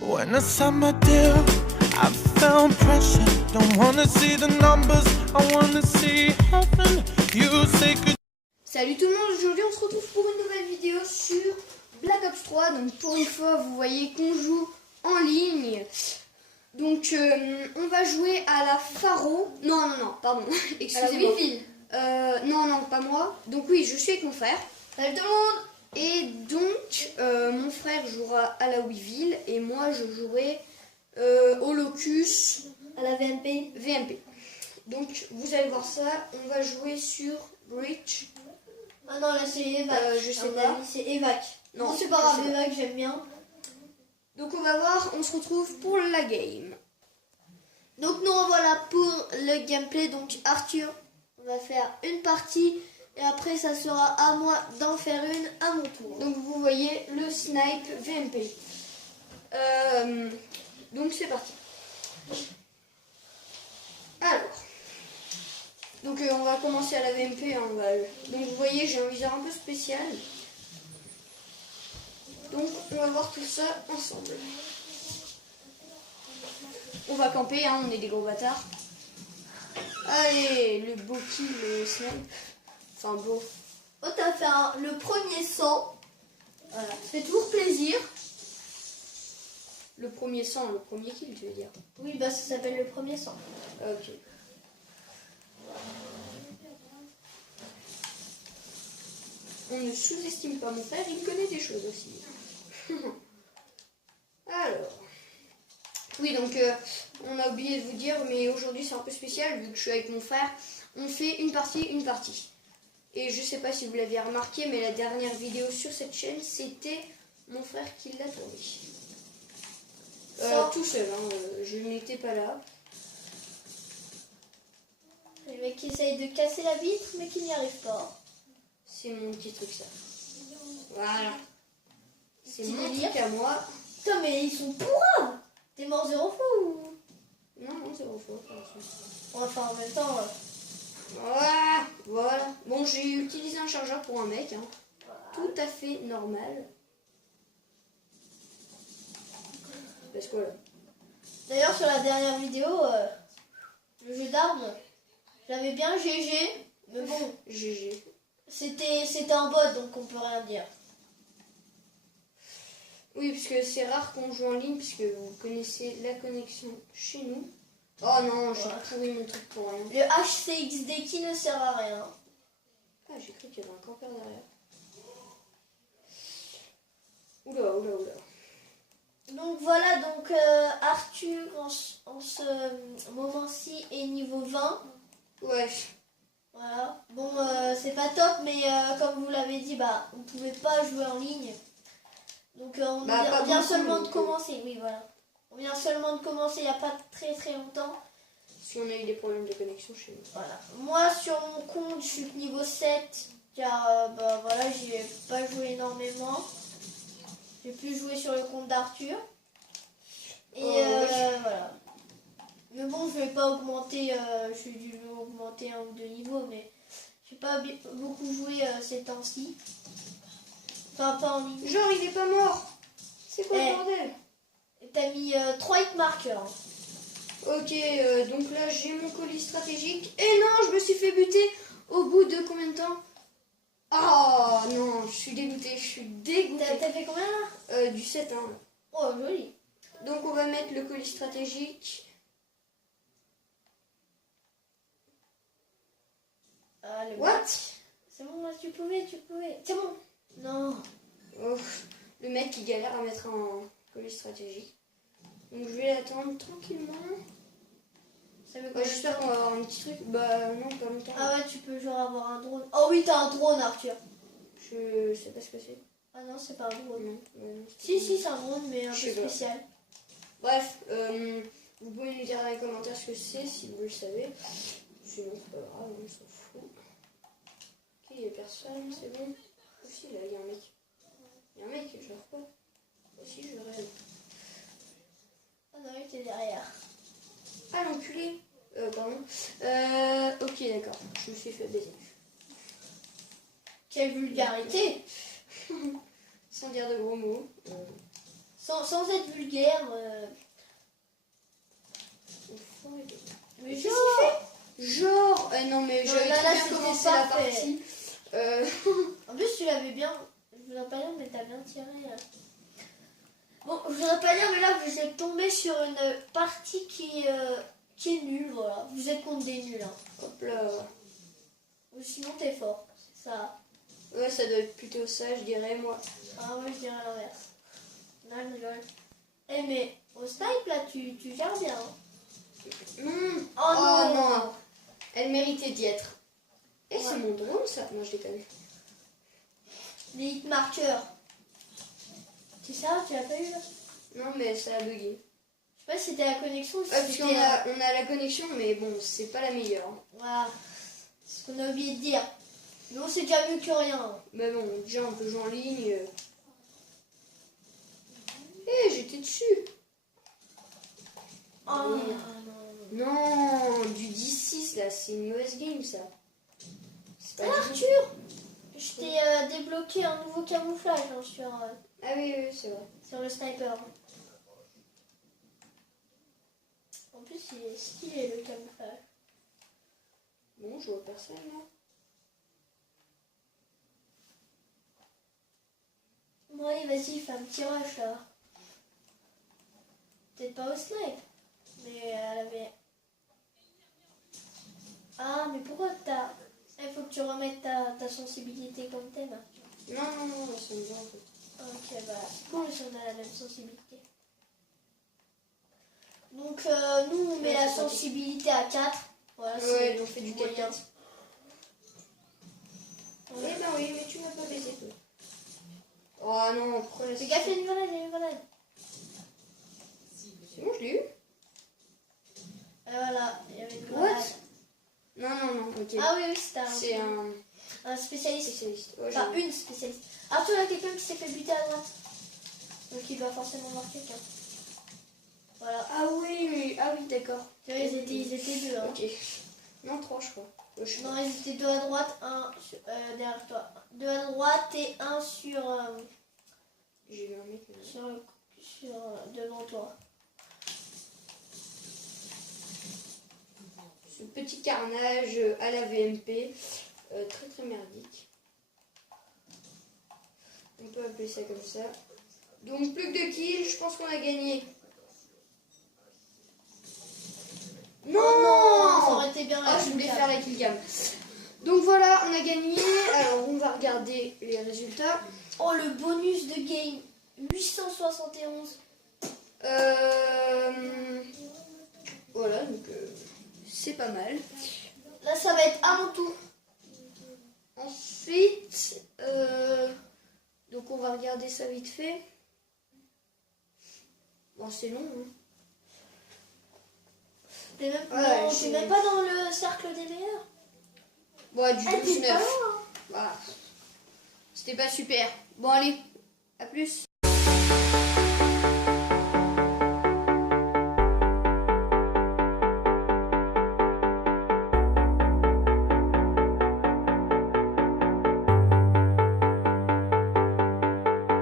When I signed my deal, I felt pressure. Don't wanna see the numbers, I wanna see heaven. You say good. Salut tout le monde, aujourd'hui on se retrouve pour une nouvelle vidéo sur Black Ops 3. Donc pour une fois vous voyez qu'on joue en ligne. Donc on va jouer à la Faro. Non, pardon, excusez-moi. Non, pas moi. Donc oui, je suis avec mon frère. Salut tout le monde. Et donc mon frère jouera à la Weevil et moi je jouerai au Locus À la VMP. Donc vous allez voir ça, on va jouer sur Breach. Ah non, là c'est Evac. Je sais mon pas. ami, c'est Evac. Non, Non, c'est pas grave, Evac, j'aime bien. Donc on va voir, on se retrouve pour la game. Donc nous voilà pour le gameplay. Donc Arthur, on va faire une partie et après ça sera à moi d'en faire une à mon tour. Donc vous voyez le snipe VMP. Donc c'est parti. Alors, donc on va commencer à la VMP. Hein, donc vous voyez, j'ai un viseur un peu spécial. Donc on va voir tout ça ensemble. On va camper, hein, on est des gros bâtards. Allez, le beau kill, le snipe. Enfin beau. Oh, t'as fait le premier 100. Voilà, ça fait toujours plaisir. Le premier sang, le premier kill, tu veux dire? Oui, bah ça s'appelle le premier 100. Ok. On ne sous-estime pas mon frère, il connaît des choses aussi. Alors. Oui, donc on a oublié de vous dire, mais aujourd'hui c'est un peu spécial, vu que je suis avec mon frère. On fait une partie. Et je sais pas si vous l'aviez remarqué, mais la dernière vidéo sur cette chaîne, c'était mon frère qui l'a tournée. Tout seul, hein, je n'étais pas là. Le mec qui essaye de casser la vitre, mais qui n'y arrive pas. C'est mon petit truc ça. Voilà. C'est Petit mon délire. truc à moi. Putain, mais ils sont pourrables. T'es mort 0 fois ou... Non, 0 fois. Enfin, en même temps... Voilà. Bon, j'ai utilisé un chargeur pour un mec. Hein. Voilà. Tout à fait normal. Parce que voilà. D'ailleurs, sur la dernière vidéo, le jeu d'armes, j'avais bien GG, mais bon, GG. c'était un bot, donc on peut rien dire. Oui, puisque c'est rare qu'on joue en ligne, puisque vous connaissez la connexion chez nous. Oh non, j'ai pourri mon truc pour rien. Le HCXD qui ne sert à rien. Ah, j'ai cru qu'il y avait un campeur derrière. Oula. Donc voilà, donc Arthur en ce moment-ci est niveau 20. Ouais. Voilà. Bon, c'est pas top, mais comme vous l'avez dit, bah, on pouvait pas jouer en ligne. Donc on vient seulement de commencer, oui voilà. On vient seulement de commencer il n'y a pas très longtemps. Si on a eu des problèmes de connexion chez nous. Voilà. Moi sur mon compte je suis niveau 7 car bah voilà, j'y ai pas joué énormément. J'ai pu jouer sur le compte d'Arthur. Et voilà. Mais bon, je vais pas augmenter, j'ai dû augmenter un ou deux niveaux, mais j'ai pas beaucoup joué ces temps-ci. Enfin, pas en ligne. Genre, il est pas mort. C'est quoi le bordel? T'as mis 3 hit markers. Ok, donc là j'ai mon colis stratégique. Et non, je me suis fait buter au bout de combien de temps? Ah non, je suis dégoûtée, je suis dégoûtée. T'as fait combien là? Du 7, hein. Oh, joli. Donc on va mettre le colis stratégique. What? C'est bon, moi, tu pouvais. C'est bon. Non. Oh, le mec qui galère à mettre un colis stratégique. Donc je vais attendre tranquillement. J'espère qu'on va avoir un petit truc. Bah non, pas longtemps. Ah ouais, tu peux genre avoir un drone. Oh oui, t'as un drone, Arthur. Je sais pas ce que c'est. Ah non, c'est pas un drone. Non, si, c'est un drone, mais un peu spécial. Bref, vous pouvez nous dire dans les commentaires ce que c'est si vous le savez. Sinon, c'est pas grave, on s'en fout. Ok, il n'y a personne, c'est bon. Aussi, là, il y a un mec. Il y a un mec, je rêve pas. Aussi, je rêve. Ah non, il était derrière. Ah, l'enculé. Pardon. Ok, d'accord. Je me suis fait baiser. Quelle vulgarité. Sans dire de gros mots. sans être vulgaire. Mais j'ai Genre, non mais Non, j'avais là, très bien c'était commencé la parfait. partie. En plus, tu l'avais bien. Je voudrais pas dire, mais t'as bien tiré. Bon, je voudrais pas dire, mais là, vous êtes tombé sur une partie qui est nulle, voilà. Vous êtes contre des nuls. Hein. Hop là. Ou sinon, t'es fort. C'est ça. Ouais, ça doit être plutôt ça, je dirais, moi. Ah ouais, je dirais l'inverse. Non, je rigole. Eh, mais au snipe, là, tu gères bien. Hein. Oh non. Elle méritait d'y être. Et Ouais. c'est mon drone, ça. Non, je déconne. Les hit marqueurs. C'est ça, tu l'as pas eu là? Non, mais ça a bugué. Je sais pas si c'était la connexion ou si Parce c'était. qu'on on a la connexion, mais bon, c'est pas la meilleure. Voilà. C'est ce qu'on a oublié de dire. Mais on c'est déjà mieux que rien. Hein. Mais bon, déjà, on peut jouer en ligne. Eh, j'étais dessus. Oh Oui. non. Non, du 10-6, là, c'est une mauvaise game, ça. C'est pas Ah, du- Arthur, je t'ai débloqué un nouveau camouflage hein, Ah oui, oui, c'est vrai. sur le sniper. En plus, il est stylé le camouflage. Bon, je vois personne, là. Ouais, vas-y, fais un petit rush là. Peut-être pas au snipe, mais elle avait. Ah, mais pourquoi t'as. Il faut que tu remettes ta sensibilité comme thème. Non, non, non, ça me va, en fait. Ok, bah, c'est cool si on a la même sensibilité. Donc, nous, on met Ouais, la c'est pas sensibilité à 4. Voilà, Ouais, on fait du moyen. 4-4. Eh ben oui, mais tu m'as pas baisé, toi. Oh non, pourquoi la Fais gaffe, il y a une grenade, il y a une grenade. C'est bon, je l'ai eu. Et voilà, il y avait une What? grenade. Non, non, non, ok. Ah oui, oui, c'était C'est un spécialiste. spécialiste. Ouais, Enfin, j'ai- une spécialiste. Arthur, il y a quelqu'un qui s'est fait buter à droite. Donc, il doit forcément voir quelqu'un. Voilà. Ah oui, ah oui, d'accord. Tu vois, ils étaient deux. Hein. Ok. Non, 3, je crois. Ouais, je sais pas. Non, ils étaient deux à droite, un derrière toi. Deux à droite et un sur, J'ai vu un mec. là. sur devant toi. Ce petit carnage à la VMP. Très très merdique. On peut appeler ça comme ça. Donc plus que 2 kills, je pense qu'on a gagné. Non, Oh, ça aurait été bien. Ah, je voulais faire la killcam. Donc voilà, on a gagné. Alors on va regarder les résultats. Oh, le bonus de game 871. Voilà, donc c'est pas mal. Là, ça va être à mon tour. Ensuite, donc on va regarder ça vite fait. Bon, c'est long. Hein. T'es même, Ouais, non, je- t'es même pas dans le cercle des meilleurs. Ouais, du Ah, t'es 12-9. pas loin, hein. Voilà. C'était pas super. Bon, allez, à plus.